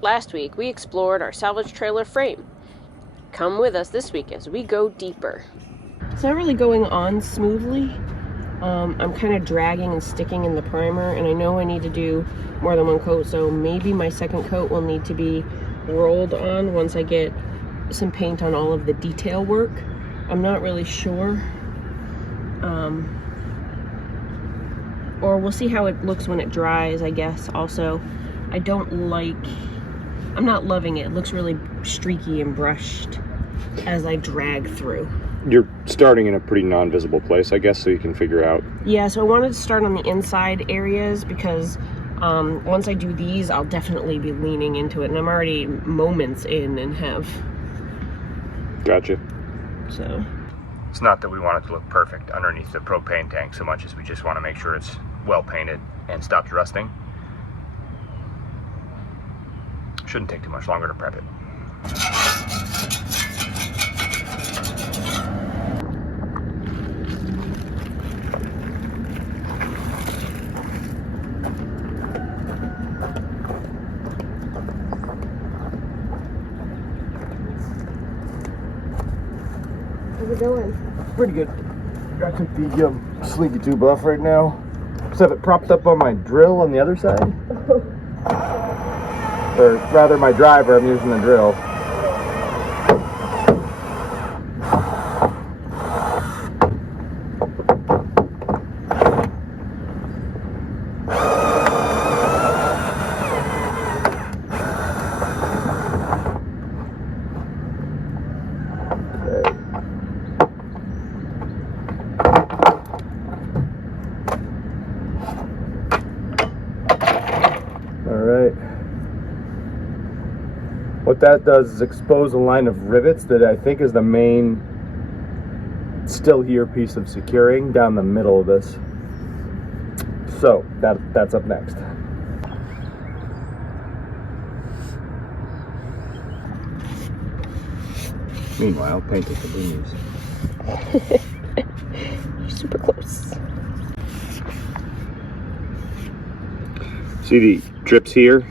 Last week, we explored our salvage trailer frame. Come with us this week as we go deeper. It's not really going on smoothly. I'm kind of dragging and sticking in the primer, and I know I need to do more than one coat, so maybe my second coat will need to be rolled on once I get some paint on all of the detail work. I'm not really sure. Or we'll see how it looks when it dries, I guess. Also, I'm not loving it. It looks really streaky and brushed as I drag through. You're starting in a pretty non-visible place, I guess, so you can figure out. Yeah, so I wanted to start on the inside areas because once I do these, I'll definitely be leaning into it, and I'm already moments in and have. Gotcha. So. It's not that we want it to look perfect underneath the propane tank so much as we just want to make sure it's well painted and stops rusting. Shouldn't take too much longer to prep it. How's it going? Pretty good. I took the slinky tube off right now. Just have it propped up on my drill on the other side. Or rather my driver, I'm using the drill. What that does is expose a line of rivets that I think is the main still here piece of securing down the middle of this. So that's up next. Meanwhile, painting continues. You're super close. See the drips here?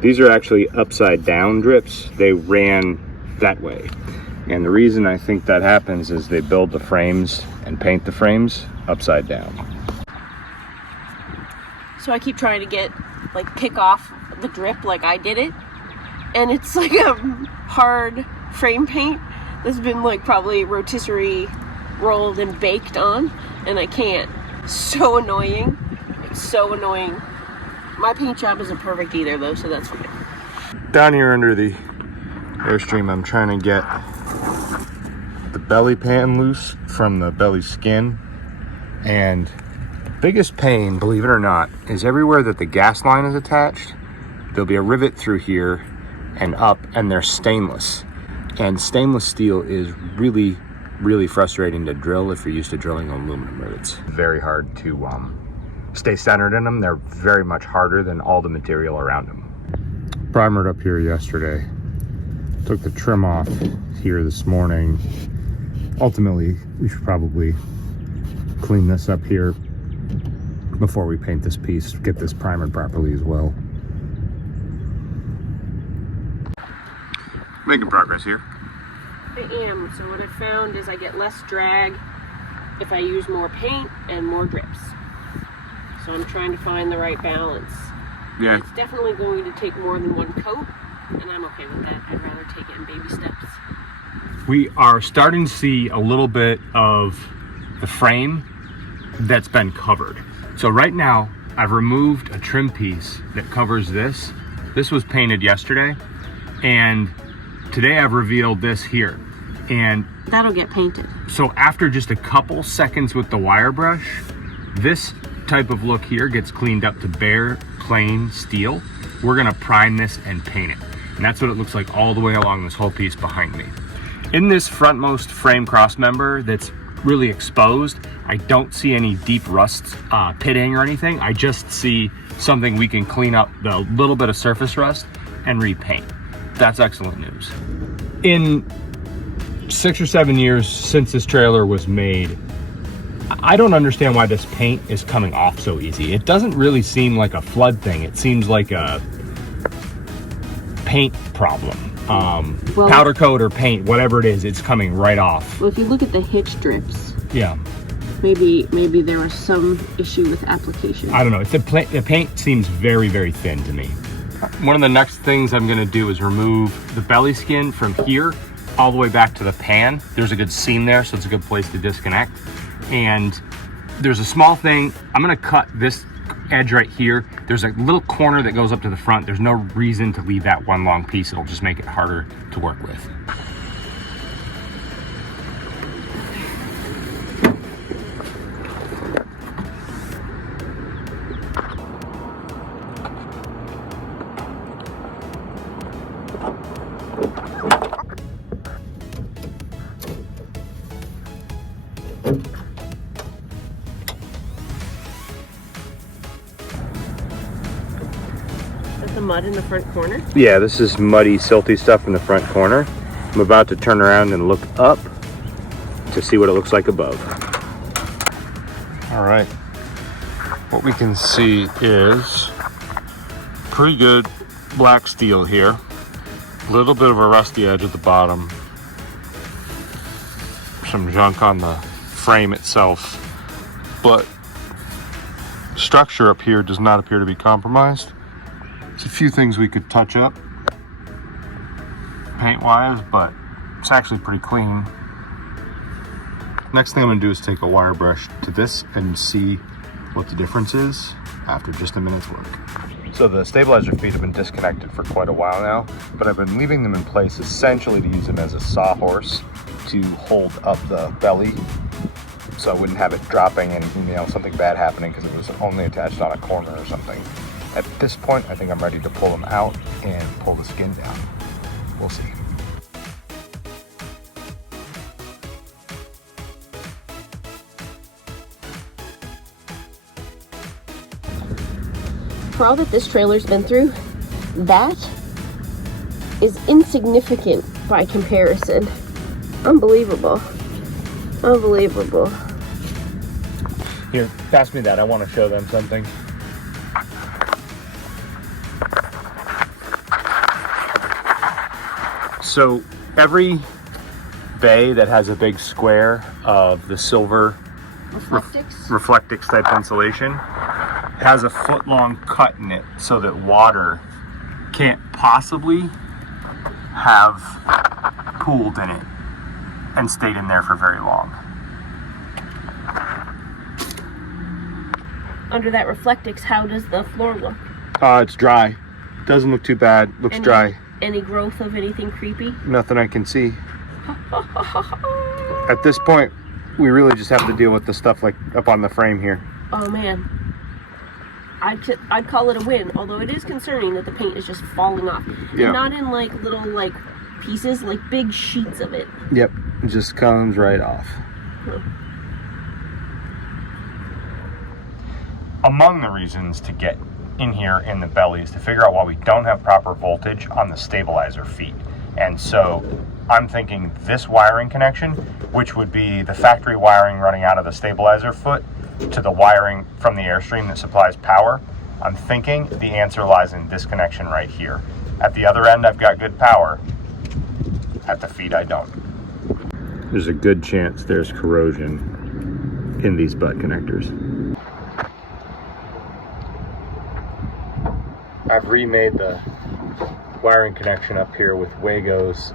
These are actually upside down drips. They ran that way. And the reason I think that happens is they build the frames and paint the frames upside down. So I keep trying to pick off the drip like I did it. And it's like a hard frame paint that's been probably rotisserie rolled and baked on. And I can't. So annoying. It's so annoying. My paint job isn't perfect either though, so that's fine. Down here under the Airstream, I'm trying to get the belly pan loose from the belly skin. And the biggest pain, believe it or not, is everywhere that the gas line is attached, there'll be a rivet through here and up, and they're stainless. And stainless steel is really, really frustrating to drill if you're used to drilling aluminum rivets. Very hard to stay centered in them. They're very much harder than all the material around them. Primered up here yesterday. Took the trim off here this morning. Ultimately, we should probably clean this up here before we paint this piece, get this primered properly as well. Making progress here. I am. So what I found is I get less drag if I use more paint and more drips. So I'm trying to find the right balance. Yeah. It's definitely going to take more than one coat, and I'm okay with that. I'd rather take it in baby steps. We are starting to see a little bit of the frame that's been covered. So right now, I've removed a trim piece that covers this. This was painted yesterday, and today I've revealed this here. And that'll get painted. So after just a couple seconds with the wire brush, this type of look here gets cleaned up to bare, plain steel. We're gonna prime this and paint it. And that's what it looks like all the way along this whole piece behind me. In this frontmost frame cross member that's really exposed, I don't see any deep rust pitting or anything. I just see something we can clean up the little bit of surface rust and repaint. That's excellent news. In 6 or 7 years since this trailer was made, I don't understand why this paint is coming off so easy. It doesn't really seem like a flood thing. It seems like paint problem. Well, powder coat or paint, whatever it is, it's coming right off. Well, if you look at the hitch drips, yeah, maybe there was some issue with application. I don't know. The paint seems very, very thin to me. One of the next things I'm gonna do is remove the belly skin from here all the way back to the pan. There's a good seam there, so it's a good place to disconnect. And there's a small thing, I'm gonna cut this edge right here. There's a little corner that goes up to the front. There's no reason to leave that one long piece. It'll just make it harder to work with. The mud in the front corner? Yeah, this is muddy, silty stuff in the front corner. I'm about to turn around and look up to see what it looks like above. All right, what we can see is pretty good black steel here. A little bit of a rusty edge at the bottom. Some junk on the frame itself, but structure up here does not appear to be compromised. There's a few things we could touch up paint-wise, but it's actually pretty clean. Next thing I'm gonna do is take a wire brush to this and see what the difference is after just a minute's work. So the stabilizer feet have been disconnected for quite a while now, but I've been leaving them in place essentially to use them as a sawhorse to hold up the belly so I wouldn't have it dropping and, you know, something bad happening because it was only attached on a corner or something. At this point, I think I'm ready to pull them out and pull the skin down. We'll see. For all that this trailer's been through, that is insignificant by comparison. Unbelievable. Unbelievable. Here, pass me that. I want to show them something. So every bay that has a big square of the silver Reflectix type insulation has a foot-long cut in it so that water can't possibly have pooled in it and stayed in there for very long. Under that Reflectix, how does the floor look? It's dry. Doesn't look too bad. Looks dry. Any growth of anything creepy? Nothing I can see. At this point, we really just have to deal with the stuff like up on the frame here. Oh man, I'd call it a win. Although it is concerning that the paint is just falling off, yeah. And not in like little like pieces, like big sheets of it. Yep, it just comes right off. Huh. Among the reasons to get in here in the belly is to figure out why we don't have proper voltage on the stabilizer feet. And so I'm thinking this wiring connection, which would be the factory wiring running out of the stabilizer foot to the wiring from the Airstream that supplies power. I'm thinking the answer lies in this connection right here. At the other end, I've got good power. At the feet, I don't. There's a good chance there's corrosion in these butt connectors. I've remade the wiring connection up here with Wagos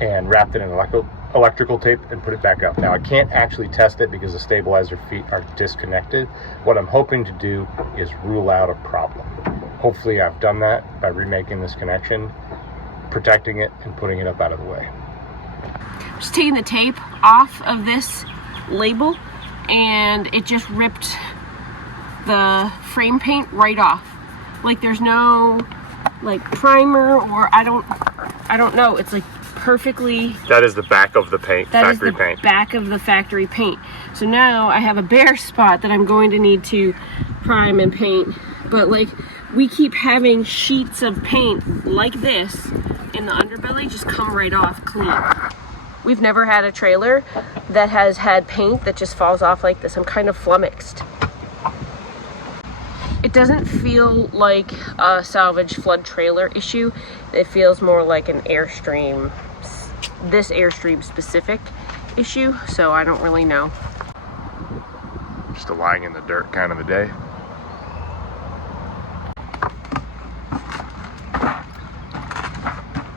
and wrapped it in electrical tape and put it back up. Now I can't actually test it because the stabilizer feet are disconnected. What I'm hoping to do is rule out a problem. Hopefully I've done that by remaking this connection, protecting it, and putting it up out of the way. Just taking the tape off of this label and it just ripped the frame paint right off. Like there's no like primer or I don't know. It's like perfectly. That is the back of the paint, factory paint. Back of the factory paint. So now I have a bare spot that I'm going to need to prime and paint. But like we keep having sheets of paint like this in the underbelly just come right off clean. We've never had a trailer that has had paint that just falls off like this. I'm kind of flummoxed. It doesn't feel like a salvage flood trailer issue. It feels more like an Airstream, this Airstream specific issue, so I don't really know. Just a lying in the dirt kind of a day.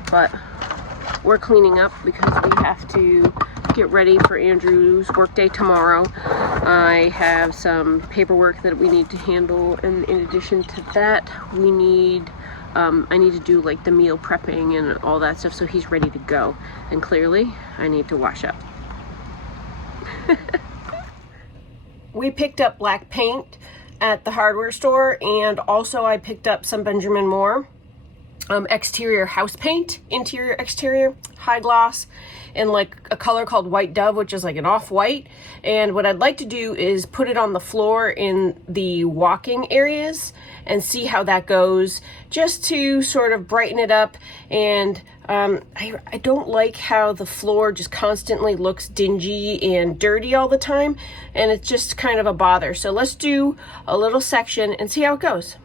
But we're cleaning up because we have to get ready for Andrew's workday tomorrow. I have some paperwork that we need to handle, and in addition to that, we need I need to do like the meal prepping and all that stuff, so he's ready to go. And clearly, I need to wash up. We picked up black paint at the hardware store, and also I picked up some Benjamin Moore exterior house paint, interior, exterior, high gloss, in like a color called White Dove, which is like an off-white. And what I'd like to do is put it on the floor in the walking areas and see how that goes, just to sort of brighten it up. And I don't like how the floor just constantly looks dingy and dirty all the time, and it's just kind of a bother. So let's do a little section and see how it goes.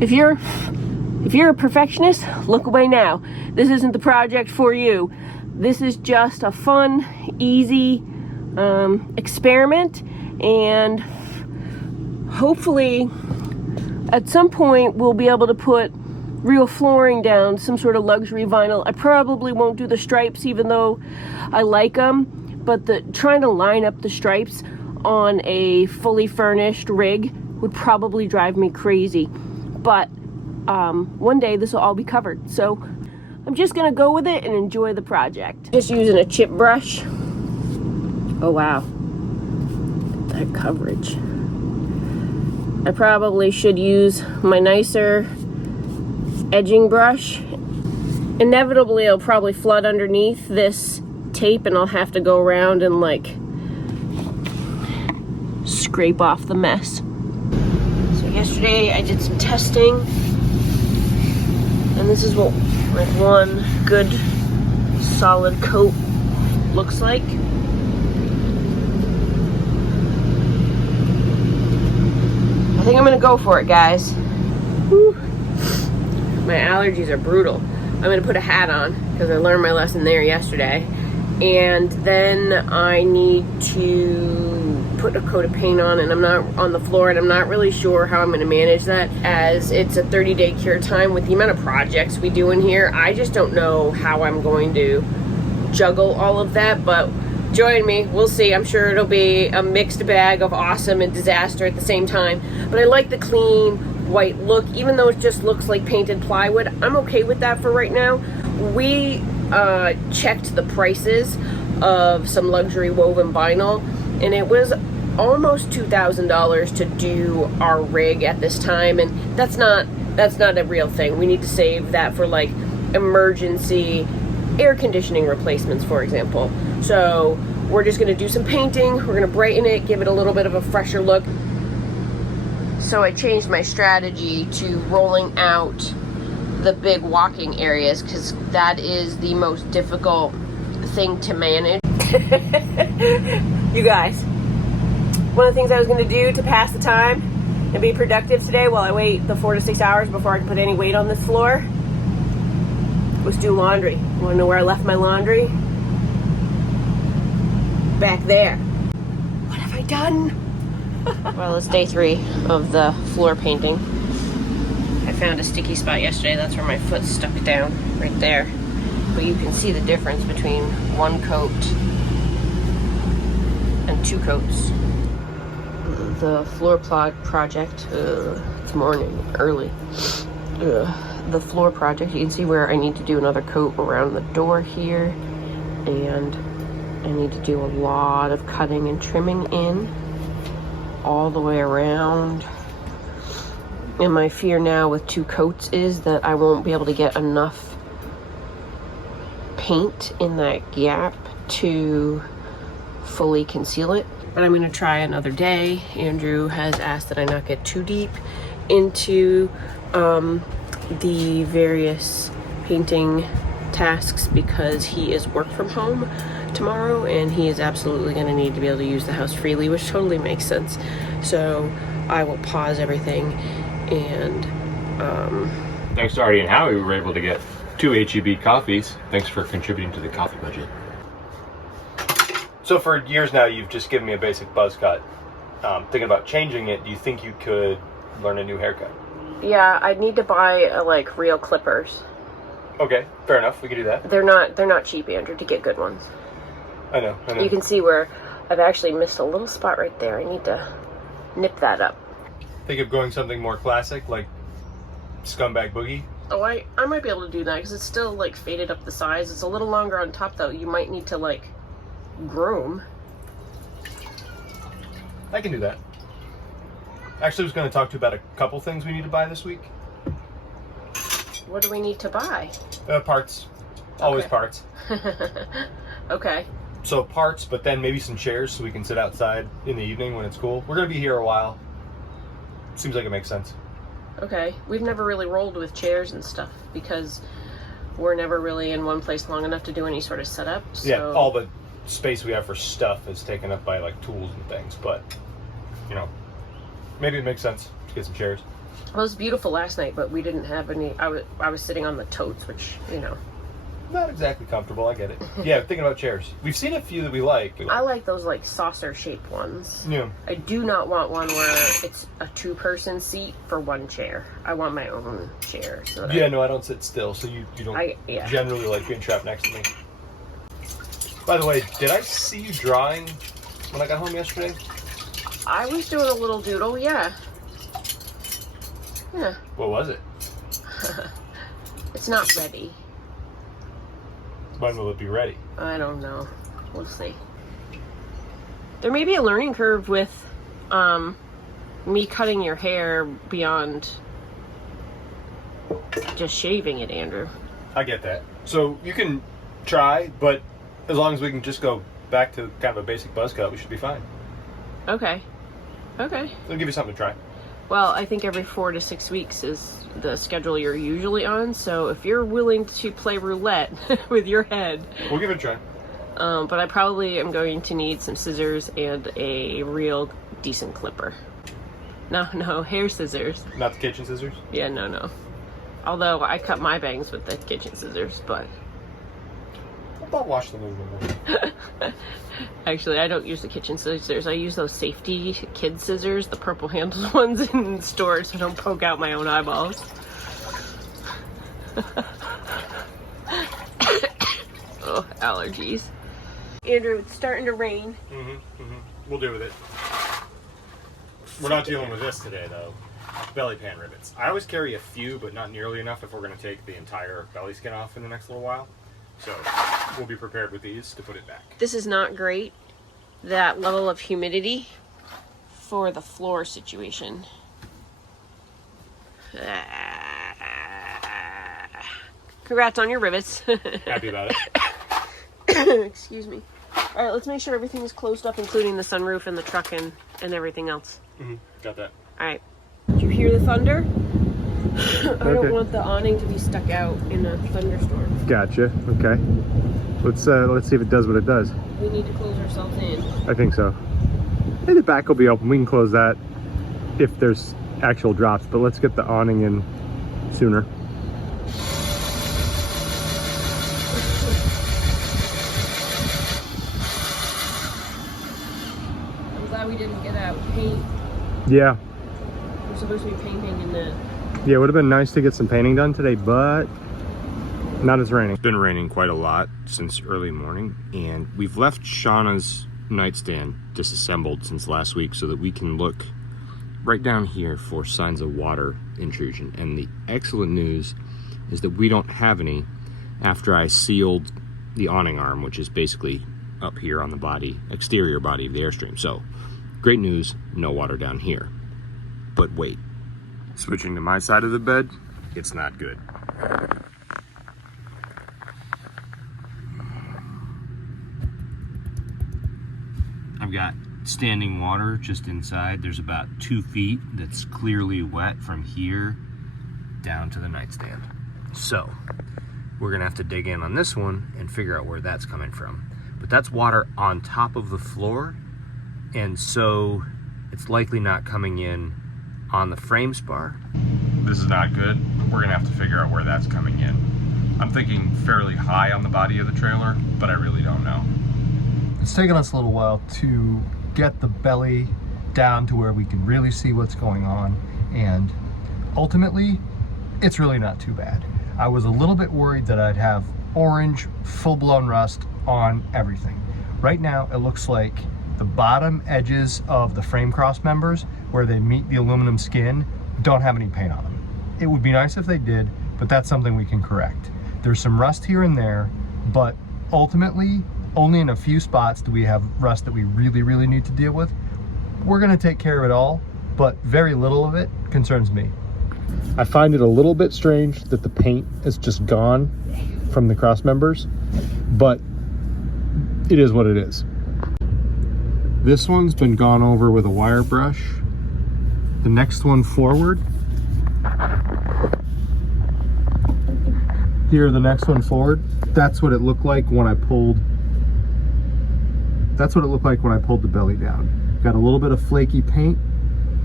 If you're a perfectionist, look away now. This isn't the project for you. This is just a fun, easy experiment, and hopefully at some point we'll be able to put real flooring down, some sort of luxury vinyl. I probably won't do the stripes, even though I like them, but trying to line up the stripes on a fully furnished rig would probably drive me crazy. But one day this will all be covered, so I'm just gonna go with it and enjoy the project. Just using a chip brush. Oh wow, that coverage. I probably should use my nicer edging brush. Inevitably it'll probably flood underneath this tape, and I'll have to go around and like scrape off the mess. Yesterday I did some testing, and this is what like one good solid coat looks like. I think I'm gonna go for it, guys. Whew. My allergies are brutal. I'm gonna put a hat on because I learned my lesson there yesterday, and then I need to put a coat of paint on, and I'm not on the floor, and I'm not really sure how I'm going to manage that, as it's a 30-day cure time with the amount of projects we do in here. I just don't know how I'm going to juggle all of that, but join me, we'll see. I'm sure it'll be a mixed bag of awesome and disaster at the same time, but I like the clean white look. Even though it just looks like painted plywood, I'm okay with that for right now. We checked the prices of some luxury woven vinyl, and it was almost $2,000 to do our rig at this time, and that's not a real thing. We need to save that for like emergency air conditioning replacements, for example. So we're just gonna do some painting, we're gonna brighten it, give it a little bit of a fresher look. So I changed my strategy to rolling out the big walking areas, because that is the most difficult thing to manage. You guys, one of the things I was going to do to pass the time and be productive today while I wait the 4 to 6 hours before I can put any weight on this floor was do laundry. You want to know where I left my laundry? Back there. What have I done? Well, it's day 3 of the floor painting. I found a sticky spot yesterday. That's where my foot stuck down, right there. But you can see the difference between one coat and 2 coats. The floor project, it's morning, early. The floor project, you can see where I need to do another coat around the door here, and I need to do a lot of cutting and trimming in all the way around. And my fear now with 2 coats is that I won't be able to get enough paint in that gap to fully conceal it. But I'm gonna try another day. Andrew has asked that I not get too deep into the various painting tasks because he is work from home tomorrow, and he is absolutely going to need to be able to use the house freely, which totally makes sense. So I will pause everything, and thanks to Artie and Howie, we were able to get 2 HEB coffees. Thanks for contributing to the coffee budget. So for years now, you've just given me a basic buzz cut. Thinking about changing it, do you think you could learn a new haircut? yeah, I need to buy like real clippers. Okay, fair enough. We could do that. They're not cheap, Andrew, to get good ones. I know. You can see where I've actually missed a little spot right there. I need to nip that up. Think of going something more classic, like Scumbag Boogie? Oh, I might be able to do that because it's still like faded up the sides. It's a little longer on top though. You might need to like groom. I can do that. Actually, I was going to talk to you about a couple things we need to buy this week. What do we need to buy? Parts. Always Okay. parts. Okay. So parts, but then maybe some chairs so we can sit outside in the evening when it's cool. We're going to be here a while. Seems like it makes sense. Okay. We've never really rolled with chairs and stuff because we're never really in one place long enough to do any sort of setup. So... Yeah, all the space we have for stuff is taken up by like tools and things, but you know, maybe it makes sense to get some chairs. Well, it was beautiful last night, but we didn't have any. I was sitting on the totes, which, you know. Not exactly comfortable, I get it. Yeah, thinking about chairs. We've seen a few that we like. I like those like saucer shaped ones. Yeah. I do not want one where it's a 2-person seat for 1 chair. I want my own chair. So that Yeah, no, I don't sit still, so you don't yeah. generally like being trapped next to me. By the way, did I see you drawing when I got home yesterday? I was doing a little doodle, yeah. Yeah. What was it? It's not ready. When will it be ready? I don't know. We'll see. There may be a learning curve with me cutting your hair beyond just shaving it, Andrew. I get that. So you can try, but as long as we can just go back to kind of a basic buzz cut, we should be fine. Okay. Okay. It'll give you something to try. Well, I think every 4 to 6 weeks is the schedule you're usually on, so if you're willing to play roulette with your head... We'll give it a try. But I probably am going to need some scissors and a real decent clipper. No, hair scissors. Not the kitchen scissors? Yeah, no. Although I cut my bangs with the kitchen scissors, but... I'll wash them a little more. Actually, I don't use the kitchen scissors. I use those safety kid scissors, the purple handled ones in stores, so I don't poke out my own eyeballs. Oh, allergies. Andrew, it's starting to rain. We'll deal with it. We're not dealing with this today, though. Belly pan rivets. I always carry a few, but not nearly enough if we're going to take the entire belly skin off in the next little while. So we'll be prepared with these to put it back. This is not great, that level of humidity for the floor situation. Congrats on your rivets. Happy about it. Excuse me. All right, let's make sure everything is closed up, including the sunroof and the truck and everything else. Got that. All right. Did you hear the thunder? I don't want the awning to be stuck out in a thunderstorm. Gotcha. Okay. Let's see if it does what it does. We need to close ourselves in. I think so. Hey, the back will be open. We can close that if there's actual drops, but let's get the awning in sooner. I'm glad we didn't get out paint. Yeah. We're supposed to be painting in the... Yeah, it would have been nice to get some painting done today, but not as raining. It's been raining quite a lot since early morning, and we've left Shauna's nightstand disassembled since last week so that we can look right down here for signs of water intrusion. And the excellent news is that we don't have any after I sealed the awning arm, which is basically up here on the body, exterior body of the Airstream. So great news, no water down here. But wait. Switching to my side of the bed, it's not good. I've got standing water just inside. There's about 2 feet that's clearly wet from here down to the nightstand. So we're gonna have to dig in on this one and figure out where that's coming from. But that's water on top of the floor, and so it's likely not coming in on the frame spar. This is not good. We're gonna have to figure out where that's coming in. I'm thinking fairly high on the body of the trailer, but I really don't know. It's taken us a little while to get the belly down to where we can really see what's going on, and ultimately, it's really not too bad. I was a little bit worried that I'd have orange, full-blown rust on everything. Right now, it looks like the bottom edges of the frame cross members, where they meet the aluminum skin, don't have any paint on them. It would be nice if they did, but that's something we can correct. There's some rust here and there, but ultimately, only in a few spots do we have rust that we really need to deal with. We're gonna take care of it all, but very little of it concerns me. I find it a little bit strange that the paint is just gone from the cross members, but it is what it is. This one's been gone over with a wire brush. The next one forward. Here, the next one forward. That's what it looked like when I pulled. That's what it looked like when I pulled the belly down. Got a little bit of flaky paint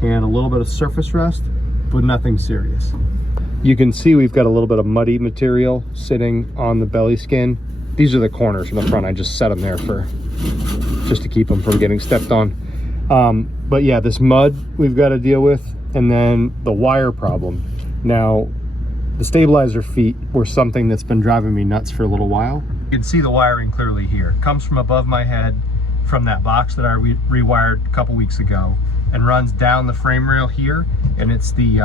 and a little bit of surface rust, but nothing serious. You can see we've got a little bit of muddy material sitting on the belly skin. These are the corners from the front. I just set them there just to keep them from getting stepped on. But yeah, this mud we've got to deal with, and then the wire problem. Now, the stabilizer feet were something that's been driving me nuts for a little while. You can see the wiring clearly here. It comes from above my head from that box that I rewired a couple weeks ago, and runs down the frame rail here, and it's the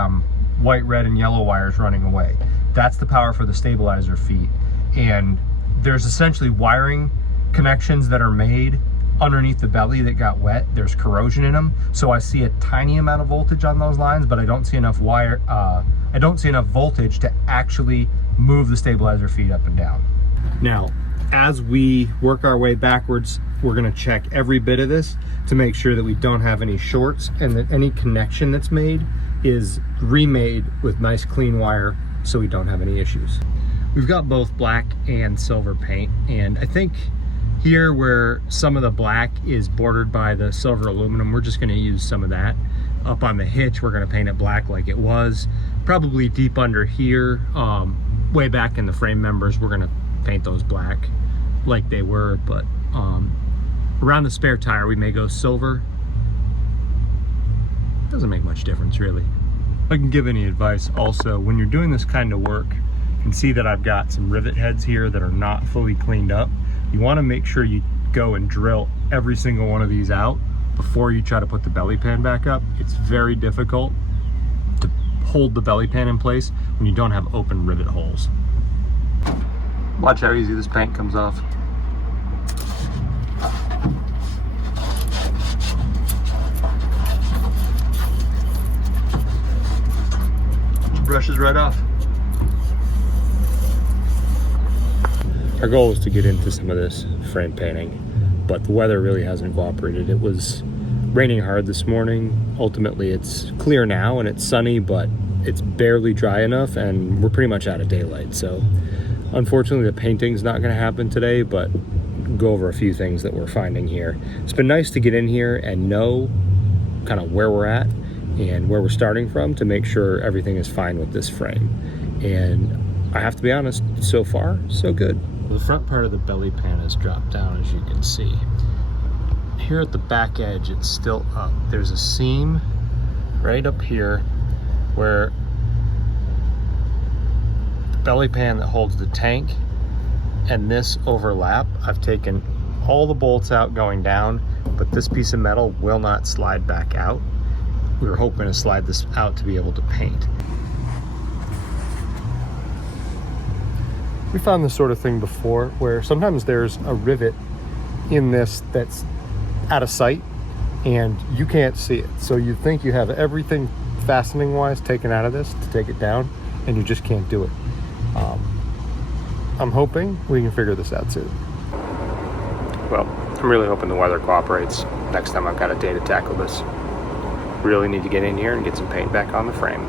white, red, and yellow wires running away. That's the power for the stabilizer feet. And there's essentially wiring connections that are made underneath the belly that got wet. There's corrosion in them, so I see a tiny amount of voltage on those lines, but I don't see enough I don't see enough voltage to actually move the stabilizer feet up and down. Now, as we work our way backwards, we're gonna check every bit of this to make sure that we don't have any shorts, and that any connection that's made is remade with nice clean wire so we don't have any issues. We've got both black and silver paint, and I think here where some of the black is bordered by the silver aluminum, we're just gonna use some of that. Up on the hitch, we're gonna paint it black like it was. Probably deep under here, way back in the frame members, we're gonna paint those black like they were, but around the spare tire, we may go silver. Doesn't make much difference, really. If I can give any advice also, when you're doing this kind of work, you can see that I've got some rivet heads here that are not fully cleaned up. You wanna make sure you go and drill every single one of these out before you try to put the belly pan back up. It's very difficult to hold the belly pan in place when you don't have open rivet holes. Watch how easy this paint comes off. Brushes right off. Our goal was to get into some of this frame painting, but the weather really hasn't cooperated. It was raining hard this morning. Ultimately, it's clear now and it's sunny, but it's barely dry enough, and we're pretty much out of daylight. So unfortunately, the painting's not gonna happen today, but go over a few things that we're finding here. It's been nice to get in here and know kind of where we're at and where we're starting from to make sure everything is fine with this frame. And I have to be honest, so far, so good. The front part of the belly pan has dropped down, as you can see. Here at the back edge, it's still up. There's a seam right up here where the belly pan that holds the tank and this overlap. I've taken all the bolts out going down, but this piece of metal will not slide back out. We were hoping to slide this out to be able to paint. We found this sort of thing before, where sometimes there's a rivet in this that's out of sight and you can't see it. So you think you have everything fastening wise taken out of this to take it down, and you just can't do it. I'm hoping we can figure this out soon. Well, I'm really hoping the weather cooperates next time I've got a day to tackle this. Really need to get in here and get some paint back on the frame.